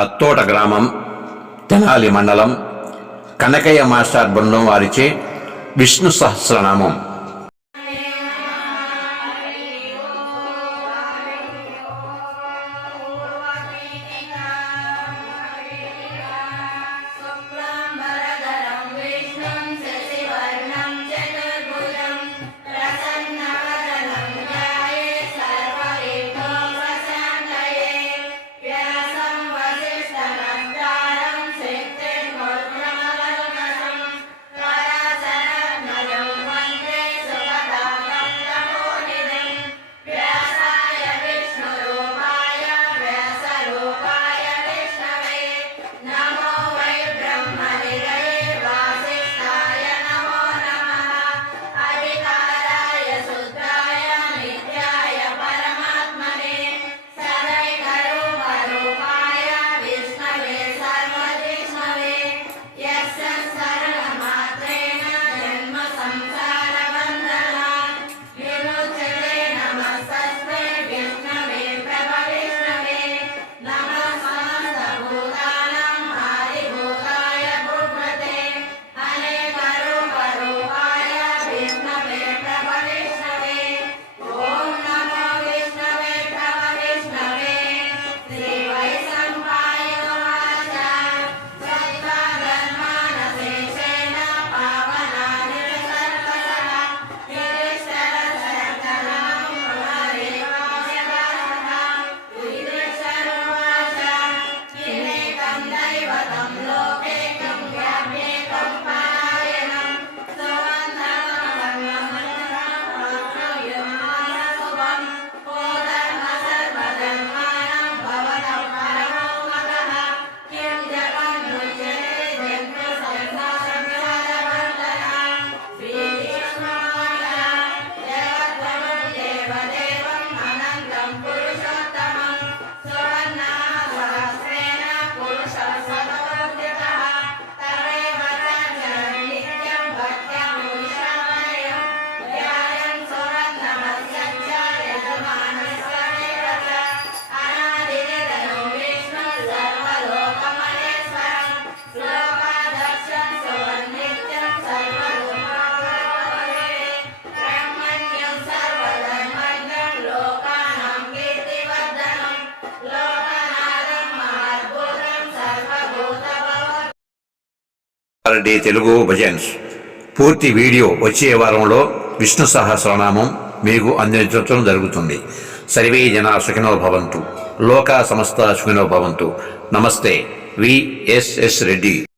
అత్తోట గ్రామం, తెనాలి మండలం, కనకయ్య మాస్టర్ బృందం వారిచే విష్ణు సహస్రనామం. తెలుగు భజన్స్ పూర్తి వీడియో వచ్చే వారంలో విష్ణు సహస్రనామం మీకు అందించడం జరుగుతుంది. సర్వే జనా సుఖినో భవంతు, లోకా సమస్త సుఖినో భవంతు. నమస్తే. విఎస్ఎస్ రెడ్డి.